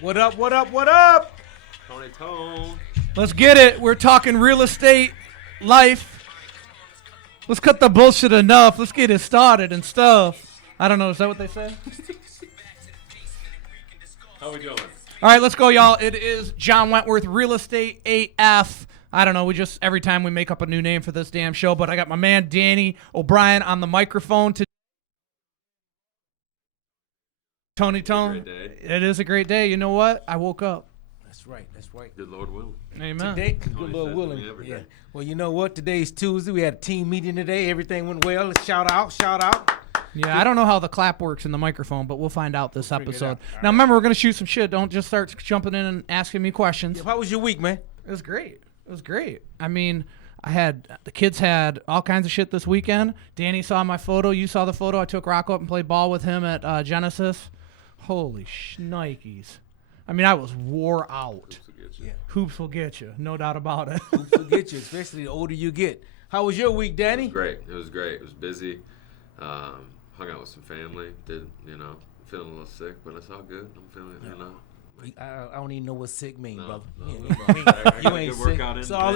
What up, what up, what up? Tone. Let's get it. We're talking real estate, life. Let's cut the bullshit enough. Let's get it started and stuff. I don't know. Is that what they say? How we doing? All right, let's go, y'all. It is John Wentworth, Real Estate AF. I don't know. We just, every time we make up a new name for this damn show, but I got my man Danny O'Brien on the microphone today. Tony Tone. It is a great day. You know what? I woke up. That's right. That's right. Good Lord willing. Amen. Today, good Lord willing. Yeah. Well, you know what? Today's Tuesday. We had a team meeting today. Everything went well. Let's shout out. Shout out. Yeah, I don't know how the clap works in the microphone, but we'll find out this episode. Now, right. remember, we're going to shoot some shit. Don't just start jumping in and asking me questions. Yeah, how was your week, man? It was great. It was great. I mean, the kids had all kinds of shit this weekend. Danny saw my photo. You saw the photo. I took Rocco up and played ball with him at Genesis. Holy shnikes. I mean, I was wore out. Hoops will get you. No doubt about it. Hoops will get you, especially the older you get. How was your week, Danny? It was great. It was busy. Hung out with some family. Feeling a little sick, but it's all good. I'm feeling it, I don't even know what sick means, brother. You ain't sick.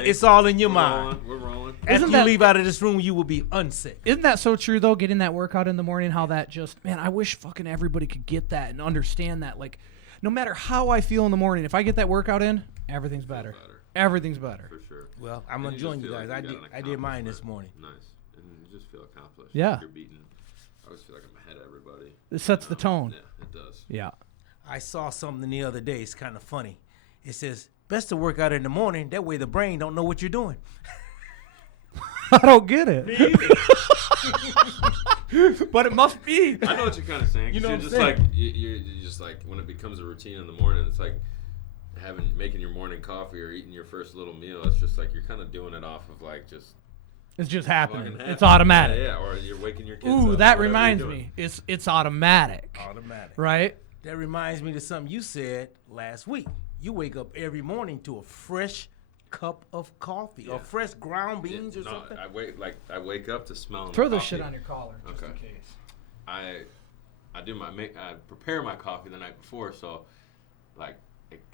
It's all in your mind. We're rolling. After you leave out of this room, you will be unsick. Isn't that so true, though, getting that workout in the morning, how that just, man, I wish fucking everybody could get that and understand that. Like, no matter how I feel in the morning, if I get that workout in, everything's better. Everything's better. For sure. Well, I'm enjoying you guys. I did mine this morning. Nice. And you just feel accomplished. Yeah. You're beating. I always feel like I'm ahead of everybody. It sets the tone. Yeah, it does. Yeah. I saw something the other day. It's kind of funny. It says, best to work out in the morning. That way the brain don't know what you're doing. I don't get it. But it must be. I know what you're kind of saying. You know you're what I'm just saying? like you're just like when it becomes a routine in the morning. It's like making your morning coffee or eating your first little meal. It's just like you're kind of doing it off of like just. It's just happening. It's automatic. Yeah, or you're waking your kids up. Ooh, that reminds me. It's automatic. Automatic. Right? That reminds me of something you said last week. You wake up every morning to a fresh cup of coffee or fresh ground beans or something. I wake up to smelling. Throw this shit on your collar just in case. I prepare my coffee the night before, so like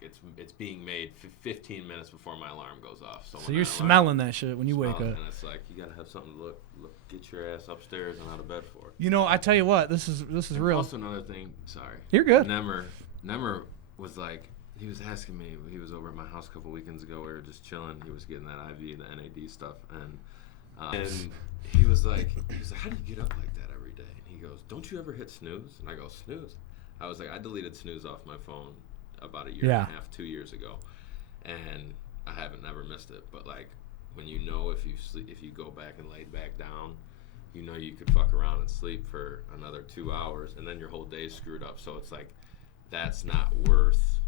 it's being made 15 minutes before my alarm goes off. So you're smelling that shit when you wake up. And it's like you gotta have something to look get your ass upstairs and out of bed for. You know, I tell you what, this is real. Also another thing. Sorry. You're good. Nemmer was like. He was asking me. He was over at my house a couple weekends ago. We were just chilling. He was getting that IV, the NAD stuff, and he was like, "How do you get up like that every day?" And he goes, "Don't you ever hit snooze?" And I go, "Snooze?" I was like, I deleted snooze off my phone about a year and a half, 2 years ago, and I haven't never missed it. But like, when you know if you go back and lay back down, you know you could fuck around and sleep for another 2 hours, and then your whole day's screwed up. So it's like, that's not worth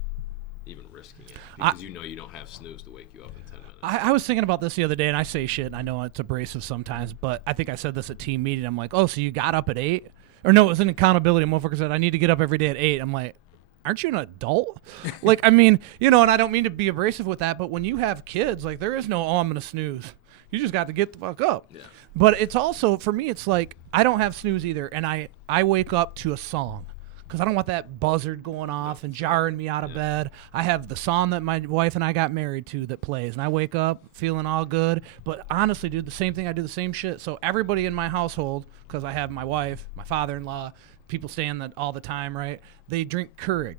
even risking it because you know you don't have snooze to wake you up in 10 minutes. I was thinking about this the other day, and I say shit, and I know it's abrasive sometimes, but I think I said this at team meeting. I'm like, oh, so you got up at 8? Or no, it was an accountability. Motherfucker said, I need to get up every day at 8. I'm like, aren't you an adult? Like, I mean, and I don't mean to be abrasive with that, but when you have kids, like, there is no, I'm going to snooze. You just got to get the fuck up. Yeah. But it's also, for me, it's like, I don't have snooze either, and I wake up to a song. Because I don't want that buzzard going off and jarring me out of bed. I have the song that my wife and I got married to that plays, and I wake up feeling all good. But honestly, dude, the same thing. I do the same shit. So everybody in my household, because I have my wife, my father-in-law, people saying that all the time, right? They drink Keurig.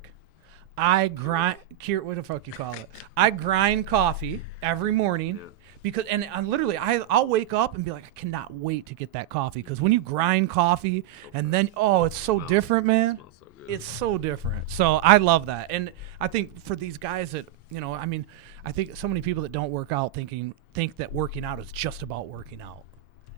I grind, what the fuck you call it? I grind coffee every morning. Yeah. Because I'll wake up and be like, I cannot wait to get that coffee. Because when you grind coffee and then, it's so different, man. It's so different. So I love that. And I think for these guys that, I think so many people that don't work out think that working out is just about working out.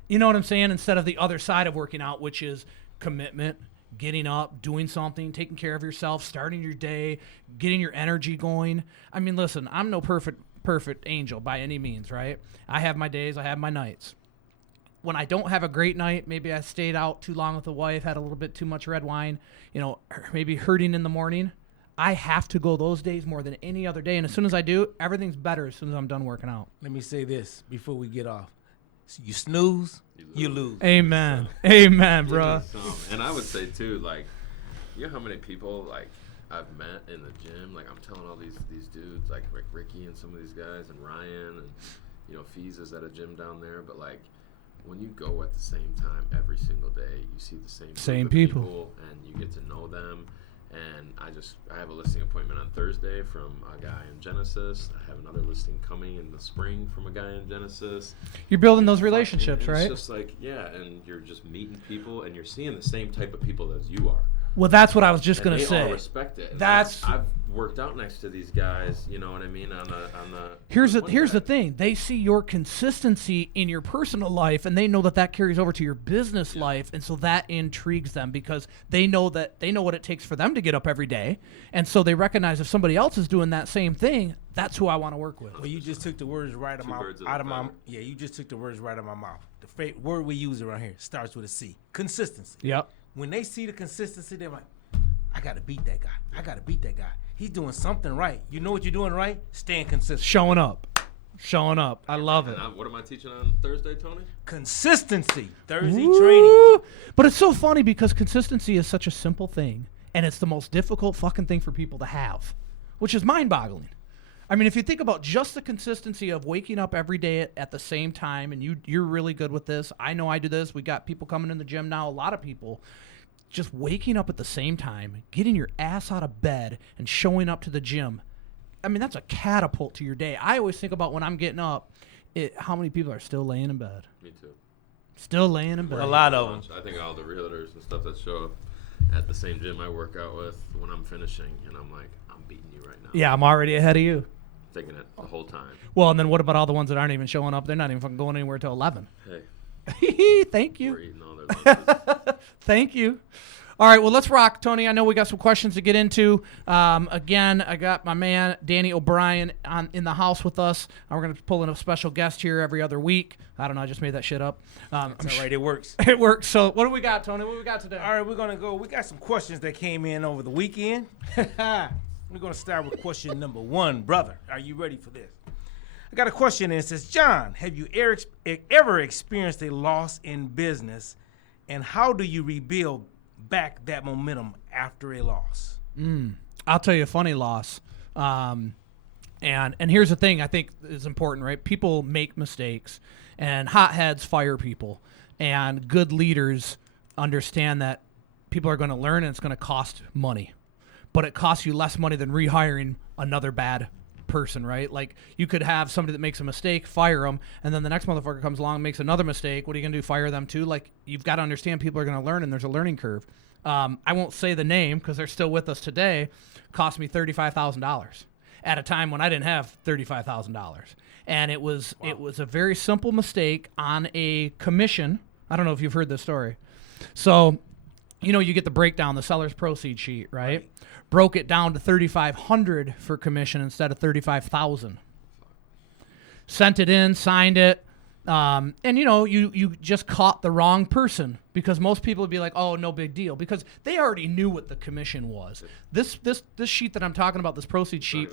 You know what I'm saying? Instead of the other side of working out, which is commitment, getting up, doing something, taking care of yourself, starting your day, getting your energy going. I mean, listen, I'm no perfect angel by any means, right? I have my days, I have my nights. When I don't have a great night, maybe I stayed out too long with the wife, had a little bit too much red wine, maybe hurting in the morning, I have to go those days more than any other day. And as soon as I do, everything's better as soon as I'm done working out. Let me say this before we get off. So you snooze, you lose. Amen. Amen, bro. And I would say, too, like, you know how many people, like, I've met in the gym, like I'm telling all these dudes, like Ricky and some of these guys, and Ryan, and you know, Fees is at a gym down there, but like when you go at the same time every single day, you see the same people, and you get to know them. And I have a listing appointment on Thursday from a guy in Genesis. I have another listing coming in the spring from a guy in Genesis. You're building those relationships, right? It's just like, yeah, and you're just meeting people, and you're seeing the same type of people as you are. Well, that's what I was just going to They say. all respect it. And That's I've worked out next to these guys. You know what I mean? Here's the thing. They see your consistency in your personal life, and they know that carries over to your business life, and so that intrigues them because they know what it takes for them to get up every day, and so they recognize if somebody else is doing that same thing, that's who I want to work with. Well, you just took the words right out of my yeah. You just took the words right out of my mouth. The word we use around here starts with a C. Consistency. Yep. When they see the consistency, they're like, I got to beat that guy. I got to beat that guy. He's doing something right. You know what you're doing right? Staying consistent. Showing up. I love it. What am I teaching on Thursday, Tony? Consistency. Thursday training. But it's so funny because consistency is such a simple thing, and it's the most difficult fucking thing for people to have, which is mind-boggling. I mean, if you think about just the consistency of waking up every day at the same time, and you're really good with this. I know I do this. We got people coming in the gym now, a lot of people. Just waking up at the same time, getting your ass out of bed, and showing up to the gym. I mean, that's a catapult to your day. I always think about when I'm getting up, how many people are still laying in bed. Me too. Still laying in bed. A lot of them. I think all the realtors and stuff that show up at the same gym I work out with, when I'm finishing, and I'm like, I'm beating you right now. Yeah, I'm already ahead of you. Thinking it the whole time. Well, and then what about all the ones that aren't even showing up? They're not even fucking going anywhere till 11. Hey. Thank you. We're eating all their lunches. Thank you. All right, well, let's rock, Tony. I know we got some questions to get into. Again, I got my man, Danny O'Brien, in the house with us. We're going to pull in a special guest here every other week. I don't know. I just made that shit up. That's all right. It works. It works. So what do we got, Tony? What do we got today? All right, we're going to go. We got some questions that came in over the weekend. We're going to start with question number 1. Brother, are you ready for this? I got a question, and it says, John, have you ever experienced a loss in business, and how do you rebuild back that momentum after a loss? I'll tell you a funny loss. And here's the thing I think is important, right? People make mistakes, and hotheads fire people, and good leaders understand that people are going to learn and it's going to cost money. But it costs you less money than rehiring another bad person, right? Like, you could have somebody that makes a mistake, fire them, and then the next motherfucker comes along and makes another mistake. What are you going to do, fire them too? Like, you've got to understand people are going to learn, and there's a learning curve. I won't say the name because they're still with us today. Cost me $35,000 at a time when I didn't have $35,000. And it was a very simple mistake on a commission. I don't know if you've heard this story. So, you know, you get the breakdown, the seller's proceed sheet, right? Broke it down to $3,500 for commission instead of $35,000. Sent it in, signed it, and you know, you just caught the wrong person because most people would be like, "Oh, no big deal," because they already knew what the commission was. This sheet that I'm talking about, this proceed sheet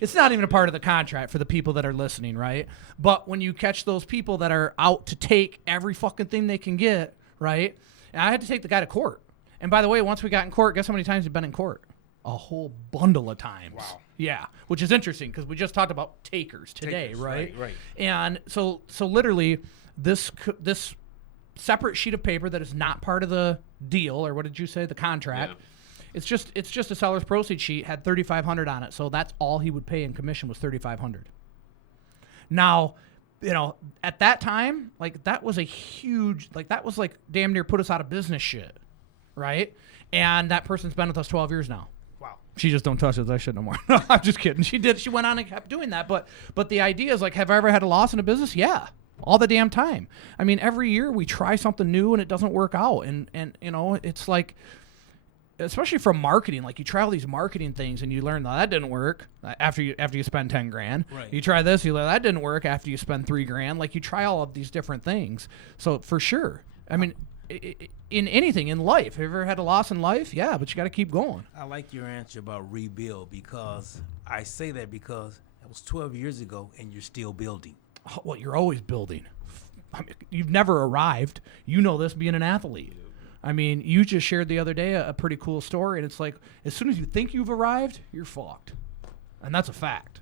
it's not even a part of the contract for the people that are listening, right? But when you catch those people that are out to take every fucking thing they can get, right? And I had to take the guy to court. And by the way, once we got in court, guess how many times we've been in court? A whole bundle of times. Wow. Yeah, which is interesting because we just talked about takers today, right? Right. And so literally, this separate sheet of paper that is not part of the deal, or what did you say, the contract? Yeah. It's just a seller's proceed sheet, had $3,500 on it, so that's all he would pay in commission was $3,500. Now, you know, at that time, like, that was a huge, like, that was like damn near put us out of business shit, right? And that person's been with us 12 years now. Wow. She just don't touch it. I shit no more. No, I'm just kidding. She went on and kept doing that. But the idea is, like, have I ever had a loss in a business? Yeah. All the damn time. I mean, every year we try something new and it doesn't work out. And you know, it's like, especially from marketing, like, you try all these marketing things and you learn that didn't work after you spend 10 grand. Right. You try this, you learn that didn't work after you spend 3 grand. Like, you try all of these different things. So for sure. I mean, in anything in life, have you ever had a loss in life? Yeah, but you got to keep going. I like your answer about rebuild, because I say that because that was 12 years ago and you're still building. Oh, well, you're always building. I mean, you've never arrived. You know this being an athlete. I mean, you just shared the other day a pretty cool story, and it's like as soon as you think you've arrived, you're fucked, and that's a fact.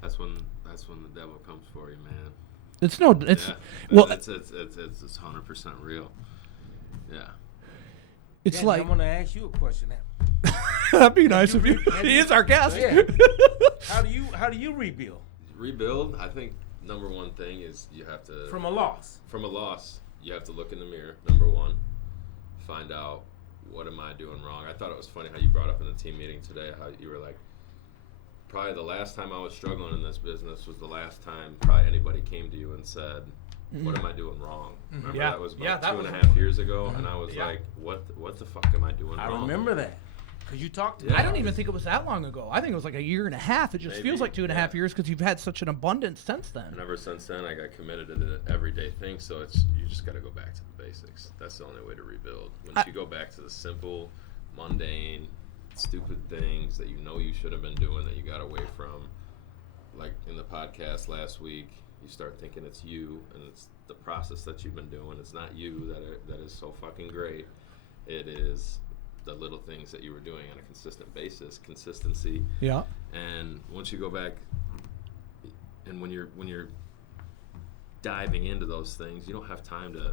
That's when the devil comes for you, man. It's no, it's Yeah. well, it's 100% real. Yeah. it's Dan, like I'm gonna ask you a question now. that'd be nice if you. He is our guest. Yeah. How do you rebuild Rebuild. I think number one thing is you have to from a loss? from a loss. You have to look in the mirror. Number one, find out what am I doing wrong. I thought it was funny how you brought up in the team meeting today how you were like, probably the last time I was struggling in this business was the last time probably anybody came to you and said, what am I doing wrong? Remember Yeah. that was about Yeah, that 2.5 years ago, and I was Yeah. like, what the fuck am I doing I wrong? remember that because you talked to me. Yeah. I don't even think it was that long ago. I think it was like a year and a half. It just Maybe, feels like 2.5 yeah. years because you've had such an abundance since then. And ever since then, I got committed to the everyday thing. So you just got to go back to the basics. That's the only way to rebuild. Once you go back to the simple, mundane, stupid things that you know you should have been doing that you got away from. Like in the podcast last week, you start thinking it's you and it's the process that you've been doing. It's not you that is so fucking great. It is the little things that you were doing on a consistent basis, consistency. Yeah. And once you go back, and when you're diving into those things, you don't have time to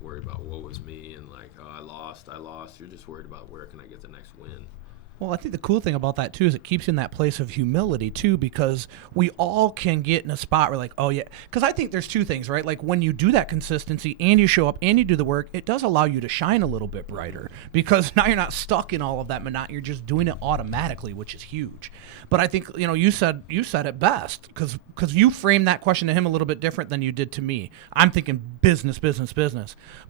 worry about what was me and like, oh, I lost. You're just worried about where can I get the next win. Well, I think the cool thing about that, too, is it keeps you in that place of humility, too, because we all can get in a spot where, like, oh, yeah. Because I think there's two things, right? Like, when you do that consistency and you show up and you do the work, it does allow you to shine a little bit brighter because now you're not stuck in all of that monotony. You're just doing it automatically, which is huge. But I think, you said it best because you framed that question to him a little bit different than you did to me. I'm thinking business.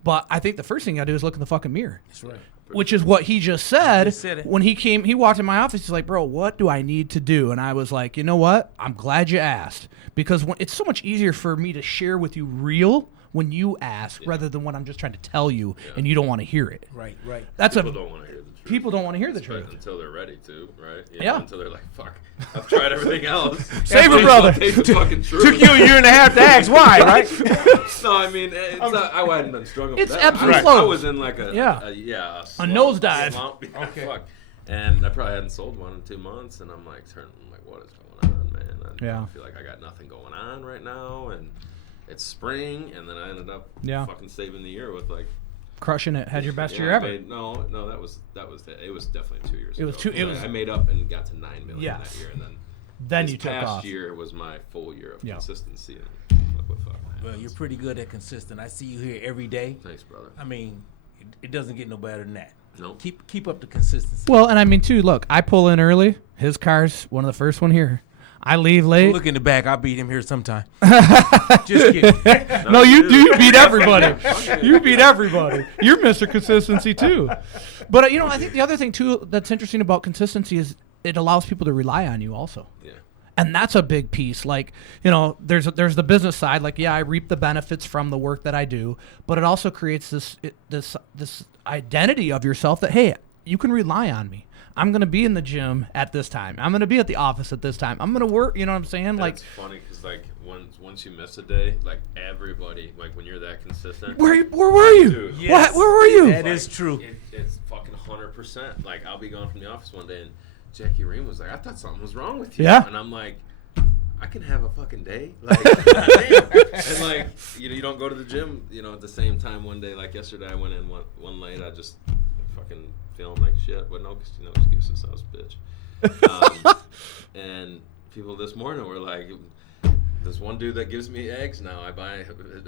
But I think the first thing you got to do is look in the fucking mirror. That's right. Which is what he just said, Just said it. when he walked in my office. He's like, bro, what do I need to do? And I was like, you know what? I'm glad you asked because it's so much easier for me to share with you real when you ask rather than when I'm just trying to tell you and you don't want to hear it. Right. That's People don't want to hear the truth. People don't want to hear the truth. Until they're ready to, right? Yeah. Until they're like, fuck, I've tried everything else. Save it, brother. Taste the fucking truth. Took you a year and a half to ask why, right? No, I mean, I hadn't been struggling It's with that. ebbs and I flows. was in like a slump, nosedive. slump. Yeah, Okay. fuck. And I probably hadn't sold one in 2 months, and I'm like, what is going on, man? I feel like I got nothing going on right now, and it's spring, and then I ended up fucking saving the year with like Crushing it. Had your best year I ever. no, that was it was definitely 2 years. It was ago. I made up and got to 9 million Yes. that year, and Then this you took past off. year was my full year of Yeah. consistency. And look what fucking Well, happens. you're pretty good at consistent. I see you here every day. Thanks, brother. I mean, it doesn't get no better than that. Nope. Keep up the consistency. Well, and I mean, too, look, I pull in early. His car's one of the first one here. I leave late. Look in the back. I'll beat him here sometime. Just kidding. No, you do. You beat everybody. You beat everybody. You're Mr. Consistency, too. But, I think the other thing, too, that's interesting about consistency is it allows people to rely on you also. Yeah. And that's a big piece. Like, there's the business side. Like, yeah, I reap the benefits from the work that I do, but it also creates this identity of yourself that, hey, you can rely on me. I'm going to be in the gym at this time. I'm going to be at the office at this time. I'm going to work. You know what I'm saying? That's funny because like once you miss a day, like everybody, like when you're that consistent. Where were you? Dude, Yes. Where were you? That is true. It's fucking 100%. Like I'll be gone from the office one day and Jackie Ream was like, I thought something was wrong with you. Yeah. And I'm like, I can have a fucking day. Like, and like, you don't go to the gym, at the same time one day. Like yesterday, I went in one late. I just fucking feeling like shit, but no excuses. I was a bitch. And people this morning were like, there's one dude that gives me eggs now. I buy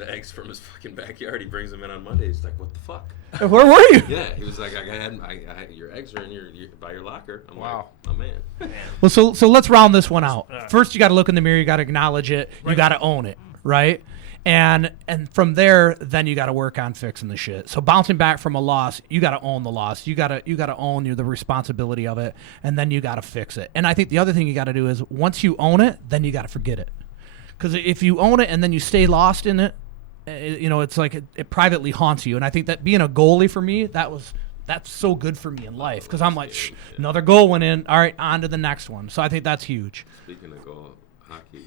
eggs from his fucking backyard. He brings them in on Monday. He's like, what the fuck? Where were you? Yeah, he was like, I had your eggs are in by your locker. I'm Wow. like, my man. Well, so let's round this one out. First, you got to look in the mirror. You got to acknowledge it. You got to own it, right? And from there, then you got to work on fixing the shit. So bouncing back from a loss, you got to own the loss. You got to own the responsibility of it, and then you got to fix it. And I think the other thing you got to do is once you own it, then you got to forget it. Because if you own it and then you stay lost in it, it's like it privately haunts you. And I think that being a goalie for me, that's so good for me in life. Because I'm like, another goal went in. All right, on to the next one. So I think that's huge. Speaking of goal hockey,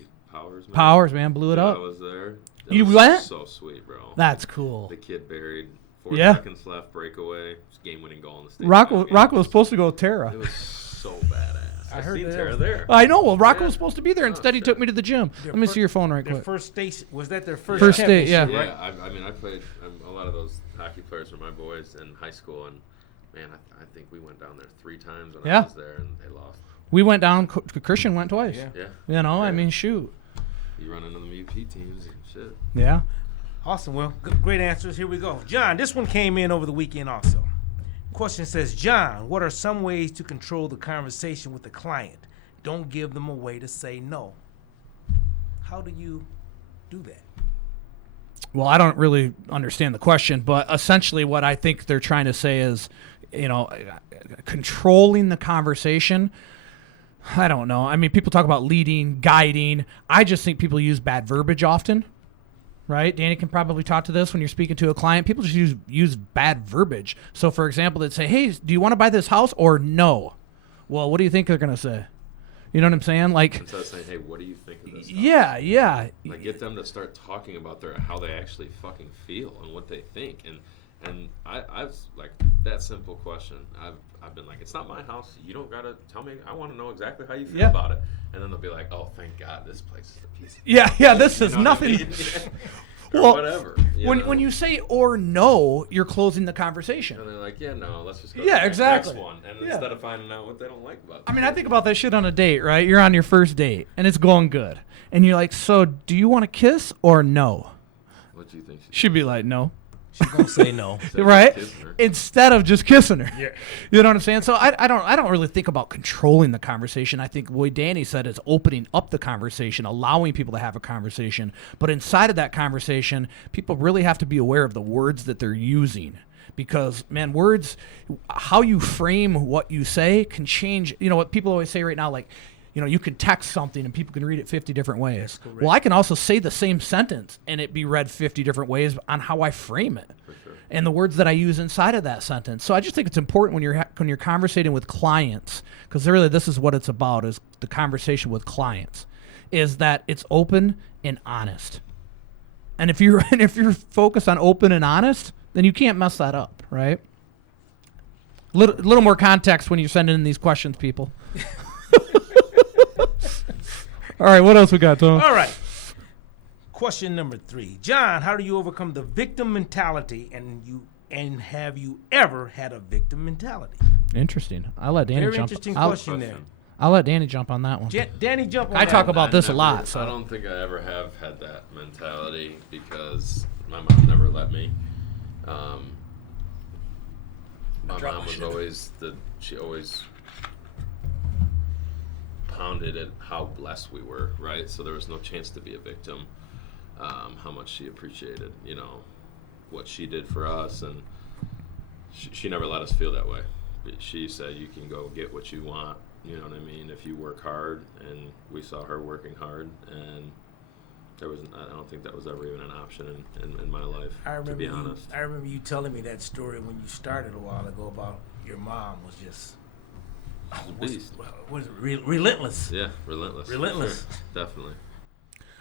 Powers, man, blew it up. I was there. You was went? So sweet, bro. That's cool. The kid buried 4 Yeah. seconds left, breakaway, game-winning goal in the state. Rocco was supposed to go Terra. It was so badass. I heard seen that. Tara there. I know. Well, Rocco Yeah. was supposed to be there. Oh, Instead, he shit. took me to the gym. Let me see your phone right Their quick. first state, was that their first First state, yeah. championship, Yeah, right? I mean, I played a lot of those hockey players were my boys in high school, and man, I think we went down there 3 times when Yeah. I was there, and they lost. We went down. Christian went twice. Yeah. Yeah, You know, I Yeah. mean, shoot. you run into the UP teams and shit. Yeah. Awesome. Well, great answers. Here we go. John, this one came in over the weekend also. Question says, John, what are some ways to control the conversation with the client? Don't give them a way to say no. How do you do that? Well, I don't really understand the question, but essentially what I think they're trying to say is, you know, controlling the conversation. I don't know. I mean, people talk about leading, guiding. I just think people use bad verbiage often, right? Danny can probably talk to this when you're speaking to a client. People just use bad verbiage. So, for example, they'd say, hey, do you want to buy this house or no? Well, what do you think they're going to say? You know what I'm saying? Like, Instead of saying, hey, what do you think of this? yeah. Like, get them to start talking about how they actually fucking feel and what they think. And I've like that simple question. I've been like, it's not my house. You don't gotta tell me. I want to know exactly how you feel Yeah. about it. And then they'll be like, oh, thank God, this place is a piece of Yeah, this You is know what I nothing. mean? Or Well, whatever. When you say or no, you're closing the conversation. and they're like, yeah, no, let's just go Yeah, to the exactly. next one. And Yeah. instead of finding out what they don't like about it. I mean, I think about that shit on a date, right? You're on your first date, and it's going good. And you're like, so do you want to kiss or no? What do you think? She'd be like, no. She's going to say no. Right? Kissing her. Instead of just kissing her. Yeah. You know what I'm saying? So I don't really think about controlling the conversation. I think what Danny said is opening up the conversation, allowing people to have a conversation. But inside of that conversation, people really have to be aware of the words that they're using. Because, man, words, how you frame what you say can change. You know what people always say right now, like, you know, you can text something and people can read it 50 different ways. Correct. Well, I can also say the same sentence and it be read 50 different ways on how I frame it and the words that I use inside of that sentence. So I just think it's important when you're conversating with clients, because really this is what it's about, is the conversation with clients, is that it's open and honest. And if you're focused on open and honest, then you can't mess that up, right? Little more context when you're sending in these questions, people. All right, what else we got, Tom? All right. Question number 3. John, how do you overcome the victim mentality, and have you ever had a victim mentality? Interesting. I'll let Danny Very jump. interesting I'll, question there. I'll let Danny jump on that one. Danny, jump on I that talk one. about this a never- lot. So I don't think I ever have had that mentality because my mom never let me. My mom was always she always pounded at how blessed we were, right? So there was no chance to be a victim. How much she appreciated, you know, what she did for us, and she never let us feel that way. She said, you can go get what you want, you know what I mean, if you work hard, and we saw her working hard, and I don't think that was ever even an option in my life, to be honest. I remember you telling me that story when you started a while ago about your mom was just She's a beast. was relentless. Yeah, relentless. for Relentless. sure. Definitely.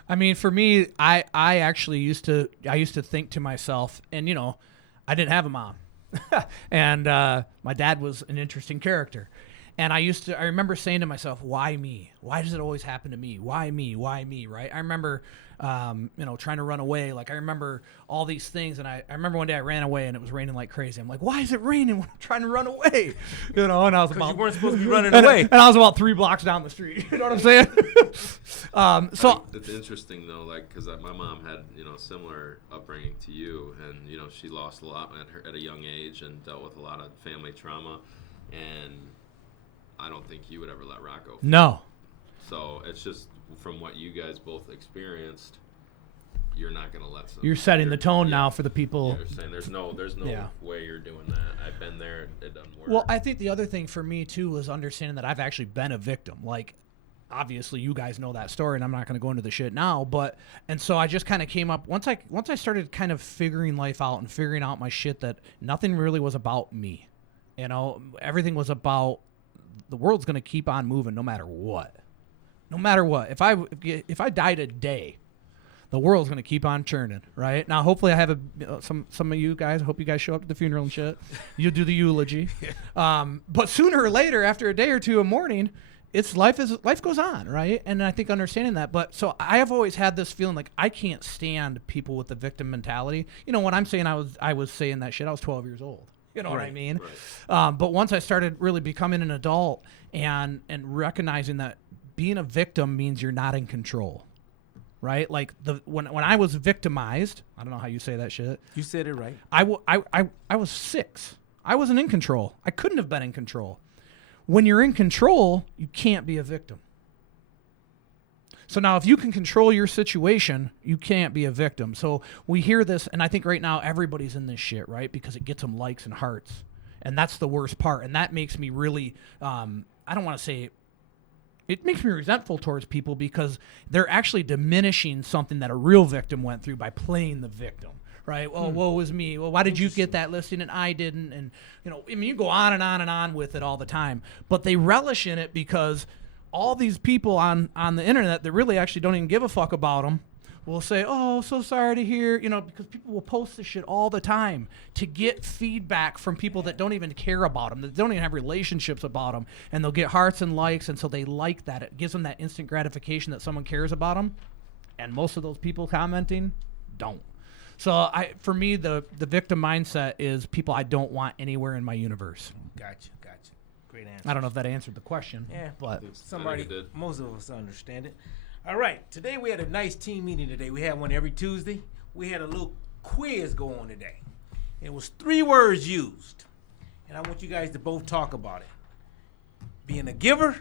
I mean, for me, I actually used to think to myself, and you know, I didn't have a mom, and my dad was an interesting character, and I remember saying to myself, why me? Why does it always happen to me? Why me? Why me? Right? I remember, you know, trying to run away. Like I remember all these things, and I remember one day I ran away and it was raining like crazy. I'm like, why is it raining when I'm trying to run away? You know, and I was Because about you weren't supposed to be running and, away. and I was about 3 blocks down the street. You know what I'm saying? So It's interesting though, like, because my mom had, you know, similar upbringing to you, and you know, she lost a lot at a young age and dealt with a lot of family trauma, and I don't think you would ever let Rocco. no. So it's just from what you guys both experienced, you're not gonna let some. You're setting the tone yeah, now for the people. You're saying there's no Yeah. way you're doing that. I've been there. It doesn't work. Well, I think the other thing for me too was understanding that I've actually been a victim. Like, obviously, you guys know that story, and I'm not going to go into the shit now. And so I just kind of came up once I started kind of figuring life out and figuring out my shit, that nothing really was about me. You know, everything was about the world's going to keep on moving no matter what. No matter what. If I die today, the world's going to keep on churning, right? Now, hopefully I have some of you guys, I hope you guys show up to the funeral and shit. You do the eulogy. But sooner or later, after a day or two of mourning, life goes on, right? And I think understanding that. But so I have always had this feeling like I can't stand people with the victim mentality. You know, when I'm saying I was saying that shit, I was 12 years old. You know what I mean? Right. But once I started really becoming an adult and recognizing that being a victim means you're not in control. Right, like when I was victimized, I don't know how you say that shit. You said it right. I was 6. I wasn't in control. I couldn't have been in control. When you're in control, you can't be a victim. So now, if you can control your situation, you can't be a victim. So we hear this, and I think right now everybody's in this shit, right? Because it gets them likes and hearts, and that's the worst part. And that makes me really, I don't want to say. It makes me resentful towards people because they're actually diminishing something that a real victim went through by playing the victim, right? Well, woe is me. Well, why did you get that listing and I didn't? And, you know, I mean, you go on and on and on with it all the time. But they relish in it because all these people on the internet that really actually don't even give a fuck about them will say, oh, so sorry to hear, you know, because people will post this shit all the time to get feedback from people that don't even care about them, that don't even have relationships about them, and they'll get hearts and likes, and so they like that. It gives them that instant gratification that someone cares about them, and most of those people commenting don't. So for me, the victim mindset is people I don't want anywhere in my universe. Gotcha. Great answer. I don't know if that answered the question. Yeah, but most of us understand it. All right, today we had a nice team meeting today. We had one every Tuesday. We had a little quiz go on today. It was 3 words used, and I want you guys to both talk about it. Being a giver,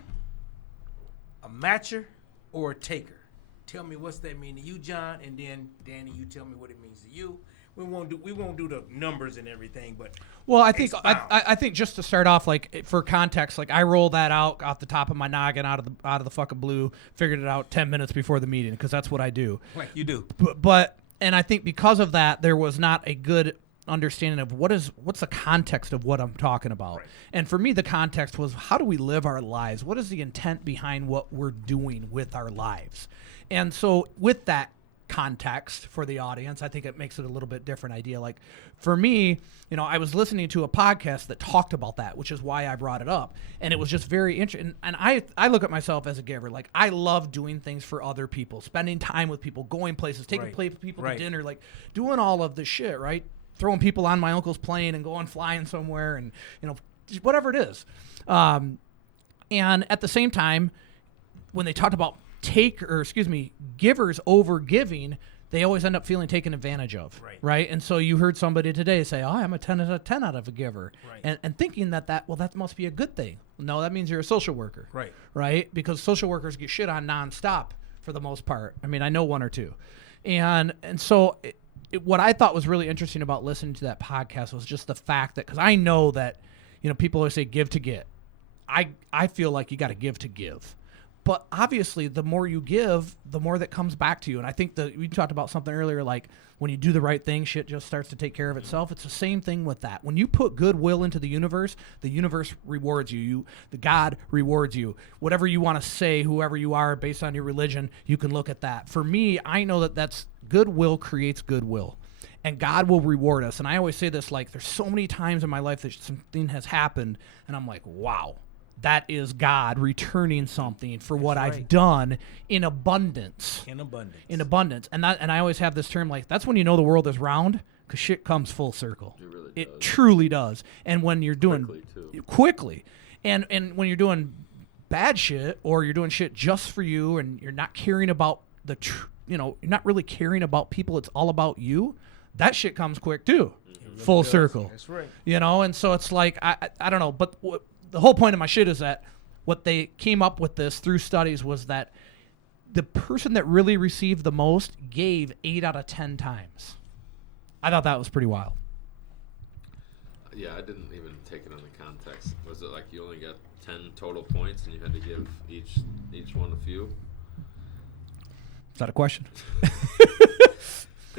a matcher, or a taker. Tell me what's that mean to you, John, and then Danny, you tell me what it means to you. We won't do the numbers and everything, but well, I think just to start off, like for context, like I rolled that out off the top of my noggin, out of the fucking blue, figured it out 10 minutes before the meeting because that's what I do. Like you do. But I think because of that, there was not a good understanding of what's the context of what I'm talking about. Right. And for me, the context was how do we live our lives? What is the intent behind what we're doing with our lives? And so with that context for the audience, I think it makes it a little bit different idea. Like for me, you know, I was listening to a podcast that talked about that, which is why I brought it up. And it was just very interesting. And I look at myself as a giver. Like I love doing things for other people, spending time with people, going places, taking people to dinner, like doing all of the shit, right? Throwing people on my uncle's plane and going flying somewhere and, you know, whatever it is. And at the same time, when they talked about givers over giving, they always end up feeling taken advantage of, right? And so you heard somebody today say, oh, I'm a 10 out of 10 out of a giver, and thinking that must be a good thing. No, that means you're a social worker, right? Because social workers get shit on nonstop for the most part. I mean, I know one or two. And so what I thought was really interesting about listening to that podcast was just the fact that, because I know that, you know, people always say give to get. I feel like you got to give to give. But obviously, the more you give, the more that comes back to you. And I think we talked about something earlier, like when you do the right thing, shit just starts to take care of itself. It's the same thing with that. When you put goodwill into the universe rewards you. The God rewards you. Whatever you want to say, whoever you are, based on your religion, you can look at that. For me, I know that's goodwill creates goodwill. And God will reward us. And I always say this, like, there's so many times in my life that something has happened, and I'm like, wow. That is God returning something for what I've done in abundance. In abundance. And I always have this term, like, that's when you know the world is round, because shit comes full circle. It truly does. And when you're doing quickly. And when you're doing bad shit, or you're doing shit just for you, and you're not caring about you're not really caring about people, it's all about you, that shit comes quick too. Full circle. That's right. You know, and so it's like, I don't know, but the whole point of my shit is that what they came up with this through studies was that the person that really received the most gave 8 out of 10 times. I thought that was pretty wild. Yeah, I didn't even take it in the context. Was it like you only got 10 total points and you had to give each one a few? Is that a question?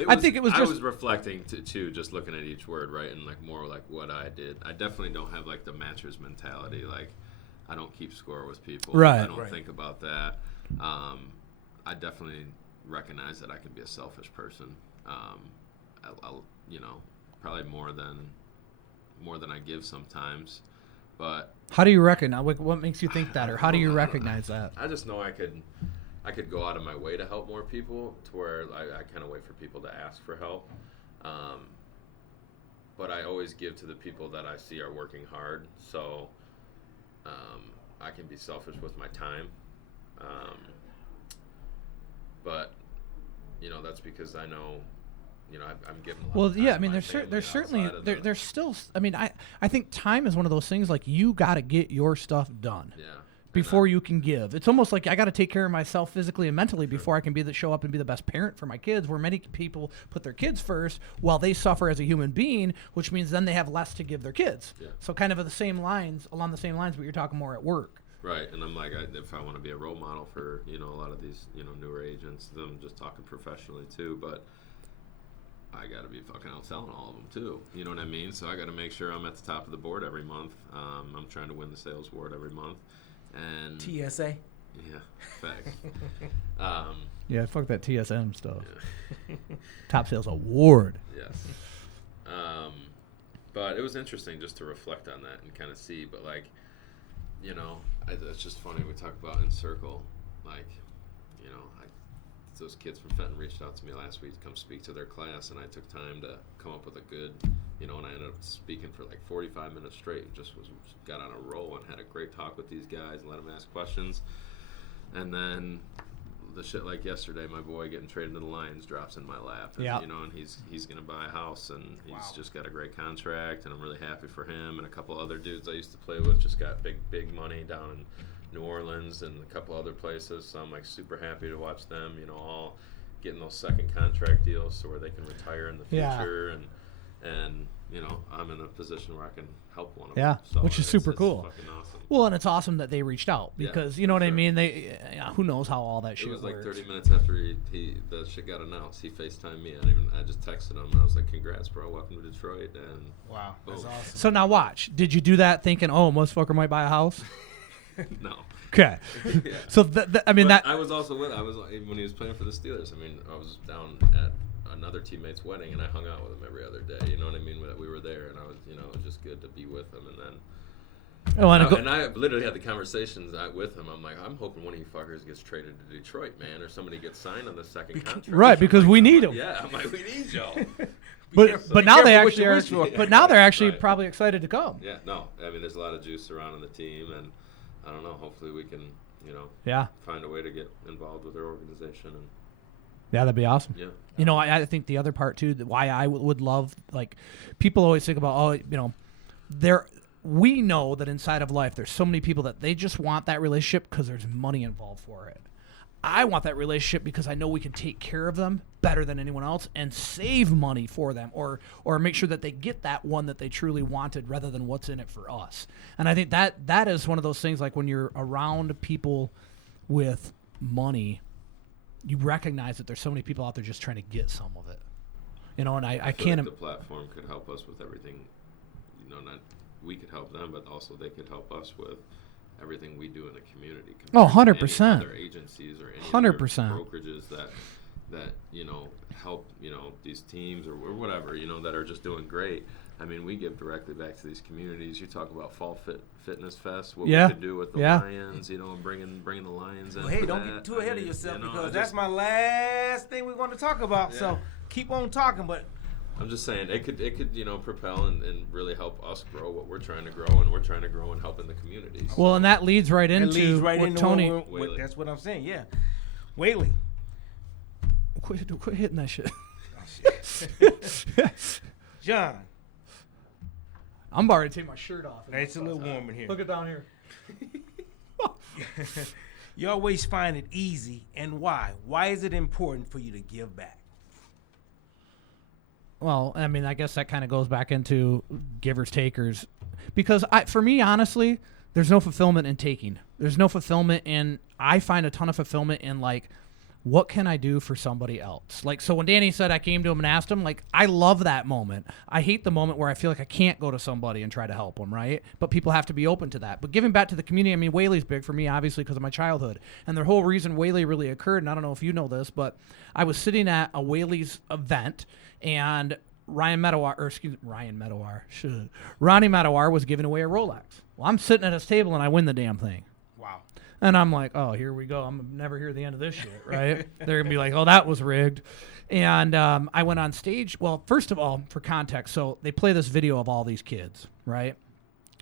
I think it was just... I was reflecting, too, just looking at each word, right, and, like, more like what I did. I definitely don't have, like, the matcher's mentality. Like, I don't keep score with people. Right. I don't think about that. I definitely recognize that I can be a selfish person. I'll probably more than I give sometimes. But how do you recognize? What makes you think that, or how do you recognize that? I just know I could go out of my way to help more people, to where I kind of wait for people to ask for help. But I always give to the people that I see are working hard. So I can be selfish with my time. But, that's because I know, I'm giving a lot of time to my family there's certainly, outside of there's still, I think time is one of those things, like, you got to get your stuff done. Yeah. Before you can give. It's almost like I got to take care of myself physically and mentally before I can show up and be the best parent for my kids, where many people put their kids first while they suffer as a human being, which means then they have less to give their kids. Yeah. So kind of along the same lines, but you're talking more at work. Right, and I'm like, if I want to be a role model for, a lot of these, newer agents, I'm just talking professionally too, but I got to be fucking out selling all of them too. You know what I mean? So I got to make sure I'm at the top of the board every month. I'm trying to win the sales award every month. And TSA. Yeah, facts. Yeah, fuck that TSM stuff. Yeah. Top Sales Award. Yes. But it was interesting just to reflect on that and kind of see. But it's just funny we talk about in circle. Those kids from Fenton reached out to me last week to come speak to their class, and I took time to come up with a good, and I ended up speaking for like 45 minutes straight. And just got on a roll and had a great talk with these guys and let them ask questions. And then the shit like yesterday, my boy getting traded to the Lions drops in my lap. And, and he's going to buy a house, and he's just got a great contract, and I'm really happy for him. And a couple other dudes I used to play with just got big money down in New Orleans and a couple other places. So I'm like super happy to watch them, all getting those second contract deals so where they can retire in the future. And I'm in a position where I can help one of them. So which is super cool. Fucking awesome. Well, and it's awesome that they reached out because you know what I mean. They, who knows how all that shit works. It was works. like 30 minutes after the shit got announced. He FaceTimed me. I just texted him. And I was like, "Congrats, bro! Welcome to Detroit." And wow, that's awesome. So now watch. Did you do that thinking, "Oh, motherfucker might buy a house"? No. Okay. Yeah. So I was also with. When he was playing for the Steelers. I was down at another teammate's wedding, and I hung out with him every other day. You know what I mean? We were there, and I was, it was just good to be with him. And then, and I literally had the conversations with him. I'm like, I'm hoping one of you fuckers gets traded to Detroit, man, or somebody gets signed on the second contract. Right, because we need them. Yeah, I'm like, we need y'all. But now they actually are. But now they're actually probably excited to come. Yeah, no, there's a lot of juice around on the team, and I don't know. Hopefully, we can, find a way to get involved with their organization. And yeah, that'd be awesome. Yeah. I think the other part too, why I would love, like, people always think about, we know that inside of life, there's so many people that they just want that relationship because there's money involved for it. I want that relationship because I know we can take care of them better than anyone else and save money for them, or make sure that they get that one that they truly wanted rather than what's in it for us. And I think that is one of those things, like when you're around people with money, you recognize that there's so many people out there just trying to get some of it. And I can't. Like the platform could help us with everything. Not we could help them, but also they could help us with everything we do in the community. 100%. Other agencies or any 100% brokerages that help these teams or whatever that are just doing great. We give directly back to these communities. You talk about Fall Fitness Fest, what we could do with the Lions, and bringing the Lions in. Well, hey, don't get too ahead of yourself because that's my last thing we want to talk about. Yeah. So keep on talking, but I'm just saying it could propel and really help us grow what we're trying to grow, and we're trying to grow and help in the community. So. Well, and that leads right into what Tony. That's what I'm saying. Yeah, Whaley. Quit hitting that shit. John. I'm about to take my shirt off. It's a little warm in here. Look it down here. You always find it easy, and why? Why is it important for you to give back? Well, I guess that kind of goes back into givers, takers. Because for me, honestly, there's no fulfillment in taking. There's no fulfillment in, I find a ton of fulfillment in, like, what can I do for somebody else? Like, so when Danny said I came to him and asked him, like, I love that moment. I hate the moment where I feel like I can't go to somebody and try to help them, right? But people have to be open to that. But giving back to the community, I mean, Whaley's big for me, obviously, because of my childhood. And the whole reason Whaley really occurred, and I don't know if you know this, but I was sitting at a Whaley's event, and Ronnie Medawar was giving away a Rolex. Well, I'm sitting at his table, and I win the damn thing. Wow. And I'm like, oh, here we go. I'm going to never hear the end of this shit, right? They're going to be like, oh, that was rigged. And I went on stage. Well, first of all, for context, so they play this video of all these kids, right?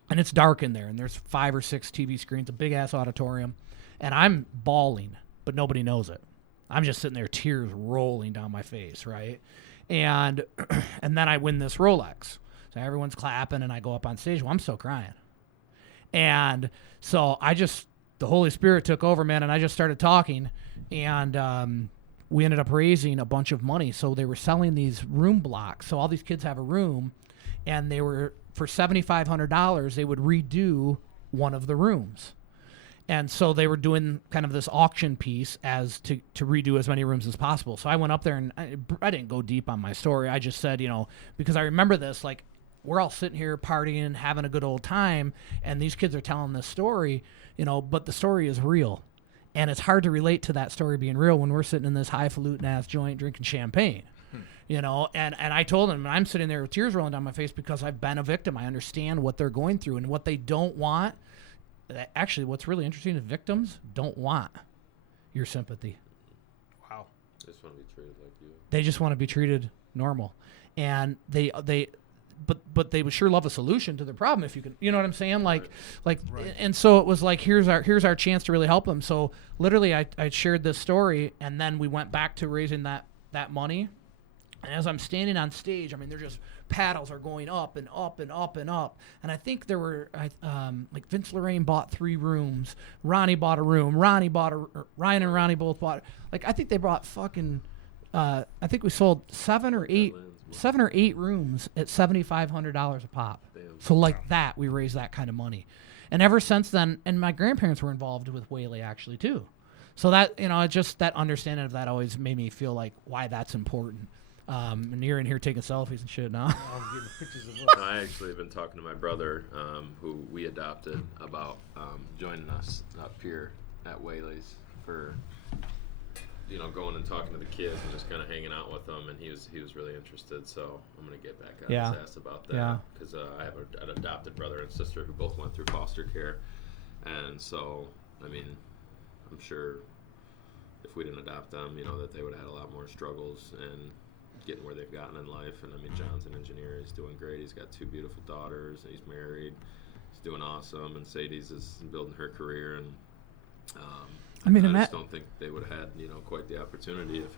And it's dark in there, and there's 5 or 6 TV screens, a big-ass auditorium. And I'm bawling, but nobody knows it. I'm just sitting there, tears rolling down my face, right? And and then I win this Rolex. So everyone's clapping, and I go up on stage. Well, I'm still crying. And so the Holy Spirit took over, man, and I just started talking, and we ended up raising a bunch of money. So they were selling these room blocks. So all these kids have a room, and they were, for $7,500, they would redo one of the rooms. And so they were doing kind of this auction piece as to redo as many rooms as possible. So I went up there, and I didn't go deep on my story. I just said, because I remember this, like, we're all sitting here partying, having a good old time, and these kids are telling this story, but the story is real. And it's hard to relate to that story being real when we're sitting in this highfalutin ass joint drinking champagne. And I told them, I'm sitting there with tears rolling down my face because I've been a victim. I understand what they're going through and what they don't want. Actually, what's really interesting is victims don't want your sympathy. Wow. They just want to be treated like you. They just want to be treated normal. And but they would sure love a solution to the problem if you can, you know what I'm saying? Like, Right. And so it was like, here's our chance to really help them. So literally I shared this story, and then we went back to raising that money. And as I'm standing on stage, I mean, they're just paddles are going up and up and up and up. And I think there were, like Vince Lorraine bought 3 rooms. Ronnie bought a room. Ryan and Ronnie both bought, like, I think they bought fucking, I think we sold 7 or 8 rooms at $7,500 a pop. Damn. So like that, we raised that kind of money. And ever since then, and my grandparents were involved with Whaley actually too. So that, just that understanding of that always made me feel like why that's important. And you're in here taking selfies and shit now. I'm getting pictures of us. I actually have been talking to my brother, who we adopted, about joining us up here at Whaley's for, going and talking to the kids and just kind of hanging out with them. And he was really interested. So I'm gonna get back on his ass about that because I have an adopted brother and sister who both went through foster care, and so I mean, I'm sure if we didn't adopt them, that they would have had a lot more struggles and getting where they've gotten in life. And I mean, John's an engineer. He's doing great. He's got 2 beautiful daughters. And he's married. He's doing awesome. And Sadie's is building her career. And I just don't think they would have had, quite the opportunity if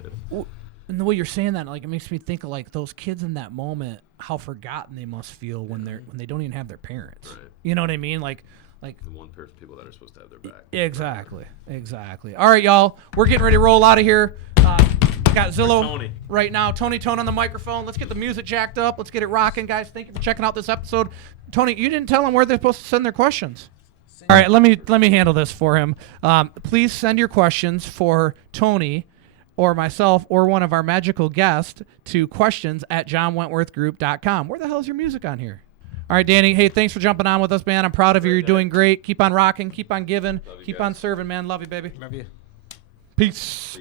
and the way you're saying that, like, it makes me think of like those kids in that moment, how forgotten they must feel when they don't even have their parents. Right. You know what I mean? Like the one person, people that are supposed to have their back. Exactly. All right, y'all. We're getting ready to roll out of here. Got Zillow Tony. right now. Tone on the microphone. Let's get the music jacked up. Let's get it rocking, guys. Thank you for checking out this episode. Tony, you didn't tell them where they're supposed to send their questions. All right, let me handle this for him. Please send your questions for Tony or myself or one of our magical guests to questions@johnwentworthgroup.com. Where the hell is your music on here? All right, Danny. Hey, thanks for jumping on with us, man. I'm proud of you. You're doing great. Keep on rocking. Keep on giving. Keep on serving, man. Love you, baby. Love you. Peace.